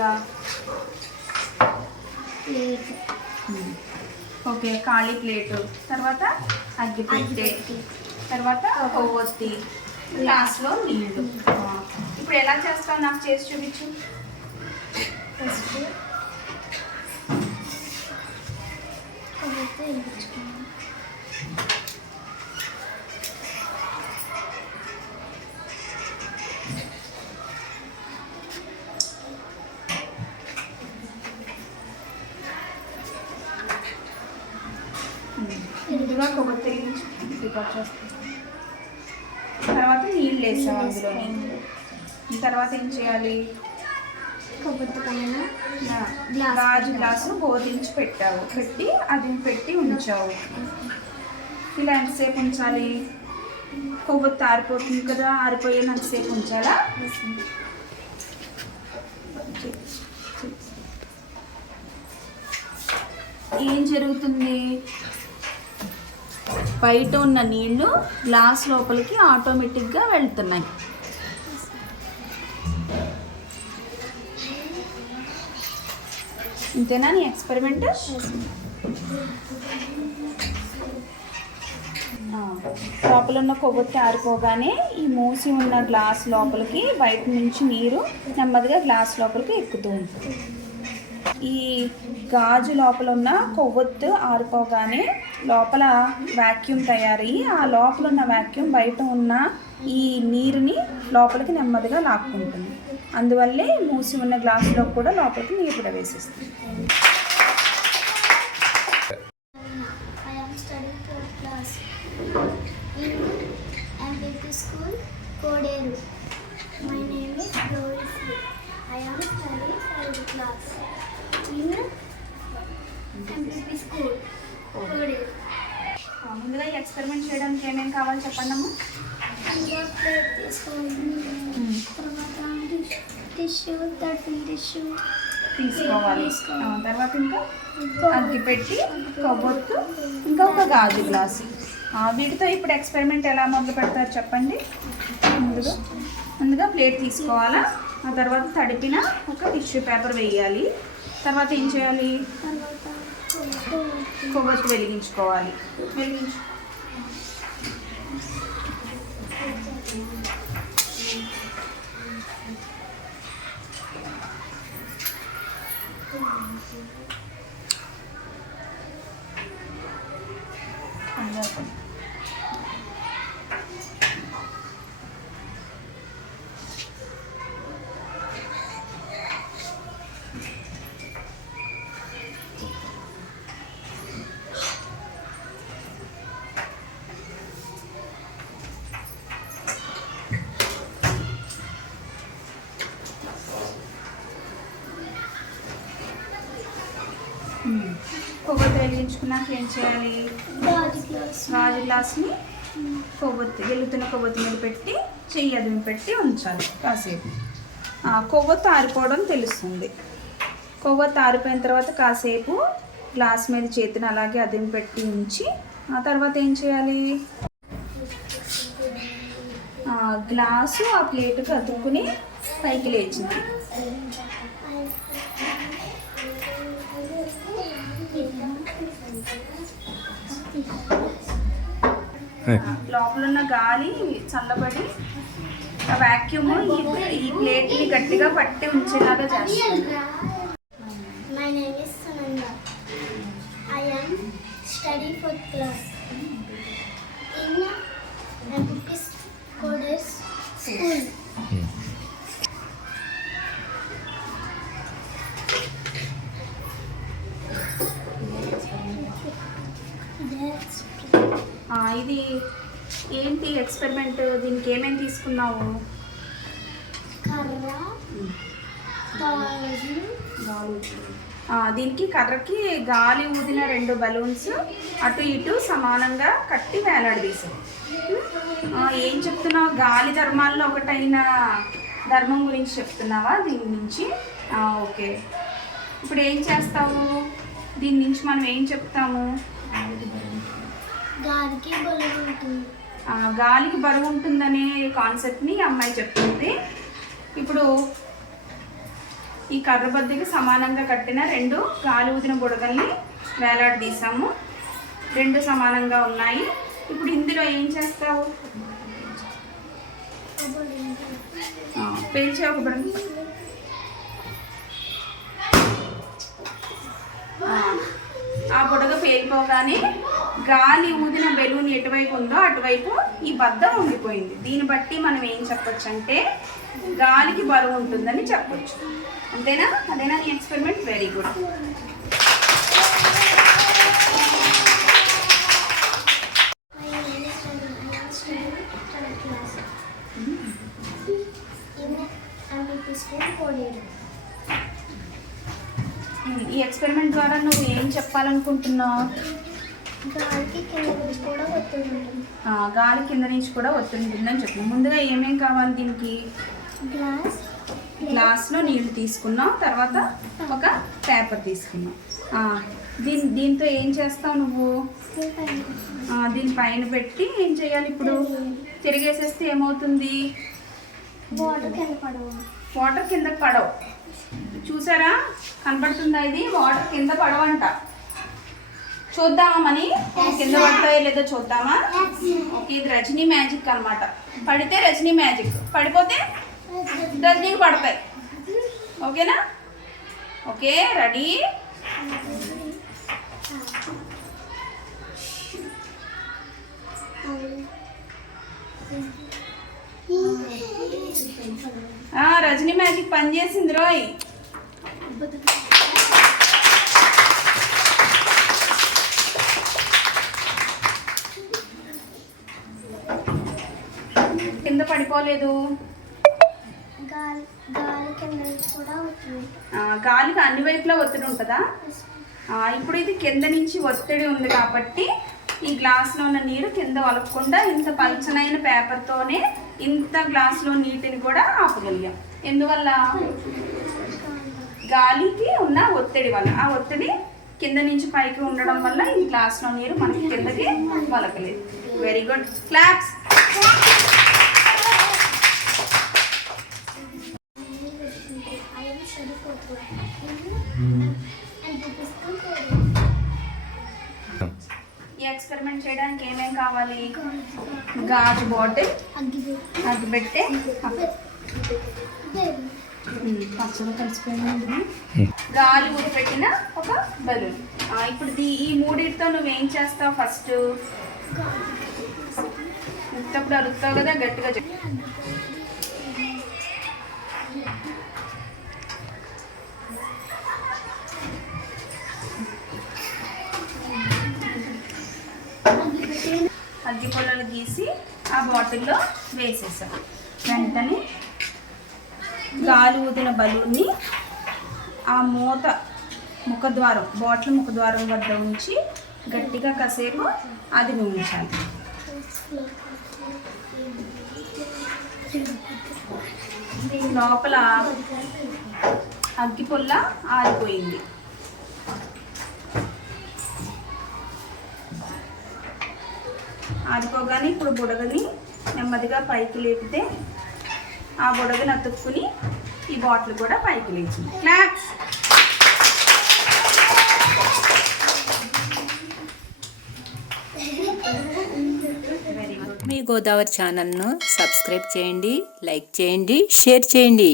తీసుకోవాలి ఓకే ఖాళీ ప్లేటు. తర్వాత అగ్గిపెట్టె తర్వాత కొవ్వొత్తి. గ్లాస్లో నీళ్ళు ఇప్పుడు ఎలా చేస్తావు? నాకు చేసి చూపించు. ఫస్ట్ కొవ్వొత్తి వెలిగించు. రికార్డ్ చేస్తాను. తర్వాత నీళ్ళు వేసావు అందులోని తర్వాత ఏం చేయాలి? ఆ, గ్లాస్ గాజు గ్లాసు బోధించి పెట్టావు. పెట్టి అది పెట్టి ఉంచావు. ఇలా ఎంతసేపు ఉంచాలి? కొవ్వొత్తి ఆరిపోతుంది కదా ఆరిపోయేంతసేపు ఉంచాలా? ఏం జరుగుతుంది? బయట ఉన్న నీళ్ళు గ్లాస్ లోపలికి ఆటోమేటిక్గా వెళ్తున్నాయి. ఇంతేనా నీ ఎక్స్పెరిమెంట్? లోపల ఉన్న కొవ్వొత్తి ఆరిపోగానే ఈ మూసి ఉన్న గ్లాస్ లోపలికి బయట నుంచి నీరు నెమ్మదిగా గ్లాస్ లోపలికి ఎక్కుతూ ఉంటుంది. ఈ గాజు లోపల ఉన్న కొవ్వొత్తు ఆరిపోగానే లోపల వాక్యూమ్ తయారయ్యి ఆ లోపల ఉన్న వాక్యూమ్ బయట ఉన్న ఈ నీరుని లోపలికి నెమ్మదిగా లాక్కుంటుంది. అందువల్లే మూసి ఉన్న గ్లాసులో కూడా లోపలికి నీరు ప్రవేశిస్తుంది I ముందుగా ఈ ఎక్స్పెరిమెంట్ చేయడానికి ఏమేమి కావాలో చెప్పండి అమ్మా? టిష్యూ థర్టీన్ టిష్యూ తీసుకోవాలి తర్వాత ఇంకా అగ్గి పెట్టి కొవ్వొత్తు ఇంకా ఒక గాజు గ్లాసు. వీటితో ఇప్పుడు ఎక్స్పెరిమెంట్ ఎలా మొదలు పెడతారు చెప్పండి? ముందుగా ముందుగా ప్లేట్ తీసుకోవాలా? ఆ తర్వాత తడిపిన ఒక టిష్యూ పేపర్ వేయాలి. తర్వాత ఏం చేయాలి? కొవ్వొత్తు వెలిగించుకోవాలి. వెలిగించు. వేయించుకున్నాక ఏం చేయాలి? గాజు గ్లాస్ గ్లాస్ని కొవ్వొత్తి వెలుగుతున్న కొవ్వొత్తి మీద పెట్టి చెయ్యి అది పెట్టి ఉంచాలి కాసేపు. ఆ, కొవ్వొత్తు ఆరిపోవడం తెలుస్తుంది. కొవ్వొత్తు ఆరిపోయిన తర్వాత కాసేపు గ్లాస్ మీద చేతిని అలాగే అదిమి పెట్టి ఉంచి ఆ తర్వాత ఏం చేయాలి? గ్లాసు ఆ ప్లేట్కి అతుక్కుని పైకి లేచింది. లోపల ఉన్న గాలి చల్లబడి ఆ వాక్యూమ్ ఈ ప్లేట్ని గట్టిగా పట్టి ఉంచేలాగా చేస్తుంది. My name is Sananda. I am studying fourth class. ఇది ఏంటి ఎక్స్పెరిమెంట్ దీనికి ఏమేమి తీసుకున్నావు? దీనికి కర్రకి గాలి ఊదిన రెండు బలూన్స్ అటు ఇటు సమానంగా కట్టి వేలాడదీసావు ఆ, ఏం చెప్తున్నావు? గాలి ధర్మాల్లో ఒకటైన ధర్మం గురించి చెప్తున్నావా? దీని నుంచి? ఓకే. ఇప్పుడు ఏం చేస్తావు? దీని నుంచి మనం ఏం చెప్తాము? గాలికి బరువు ఉంటుంది. గాలికి బరువు ఉంటుందనే కాన్సెప్ట్ని అమ్మాయి చెప్తుంది. ఇప్పుడు ఈ కర్ర బద్దకి సమానంగా కట్టిన రెండు గాలి ఊదిన బుడగల్ని వేలాడదీసాము రెండు సమానంగా ఉన్నాయి. ఇప్పుడు ఇందులో ఏం చేస్తావు? పేల్చే ఒక బుడగ. ఆ బుడగ పేలిపోగానే గాలి ఊదిన బెలూన్ ఎటువైపు ఉందో అటువైపు ఈ బద్దం ఉండిపోయింది. దీన్ని బట్టి మనం ఏం చెప్పొచ్చు అంటే గాలికి బరువు ఉంటుందని చెప్పొచ్చు. అంతేనా? అదేనా నీ ఎక్స్పెరిమెంట్ వెరీ గుడ్. ఈ ఎక్స్పెరిమెంట్ ద్వారా నువ్వు ఏం చెప్పాలనుకుంటున్నావు? గాలి కింద నుంచి కూడా ఒత్తిడి ఉంటుందని చెప్పు ముందుగా ఏమేం కావాలి దీనికి? గ్లాస్. గ్లాస్లో నీళ్ళు తీసుకున్నాం. తర్వాత ఒక పేపర్ తీసుకున్నాం. దీని దీంతో ఏం చేస్తావు నువ్వు? దీని పైన పెట్టి ఏం చేయాలి ఇప్పుడు? తిరిగేసేస్తే ఏమవుతుంది? వాటర్ కింద పడవు. చూసారా? కనపడుతుందా ఇది? వాటర్ కింద పడవంట. చూద్దామా మని కింద పడతాయో లేదో చూద్దామా? ఓకే ఇది రజనీ మ్యాజిక్ అన్నమాట. పడితే రజనీ మ్యాజిక్. పడిపోతే రజనీకి పడతాయి. ఓకేనా? Okay ready? రజనీ మ్యాజిక్ పనిచేసింది రోయ్ కింద పడిపోలేదు. గాలికి అన్ని వైపులా ఒత్తిడి ఉంటుందా? ఇప్పుడు ఇది కింద నుంచి ఒత్తిడి ఉంది కాబట్టి ఈ గ్లాస్లో ఉన్న నీరు కింద వలకుండా ఇంత పల్చనైన పేపర్తోనే ఇంత గ్లాస్లో నీటిని కూడా ఆపగలిగాం. ఎందువల్ల? గాలికి ఉన్న ఒత్తిడి వల్ల. ఆ ఒత్తిడి కింద నుంచి పైకి ఉండడం వల్ల ఈ గ్లాస్లో నీరు మనకి కిందకి వలకలేదు వెరీ గుడ్ క్లాప్స్ ఎక్స్పెరిమెంట్ చేయడానికి ఏమేం కావాలి? గాజు బాటిల్ అగ్గిపెట్టె. అది పెట్టే పచ్చడి కలిసిపోయింది. గాలి ఊది పెట్టిన ఒక బలూన్. ఇప్పుడు దీ ఈ మూడింటితో నువ్వేం చేస్తావు ఫస్ట్ ఉత్తప్పుడు అరుస్తావు కదా గట్టిగా చెప్పి అగ్గి పొలాలు గీసి ఆ బాటిల్లో వేసేసాం. వెంటనే గాలి ఊదిన బలూన్ని ఆ మూత ముఖద్వారం బాటిల్ ముఖద్వారం వద్ద ఉంచి గట్టిగా కాసేపు అది ఉంచాలి లోపల అగ్గి పుల్ల ఆరిపోయింది. ఆడుకోగానే ఇప్పుడు బుడగని నెమ్మదిగా పైకి లేపితే ఆ బుడగని అతుక్కుని ఈ బాటిల్ కూడా పైకి లేచింది. క్లాప్స్ మీ గోదావరి ఛానల్ను సబ్స్క్రైబ్ చేయండి లైక్ చేయండి షేర్ చేయండి.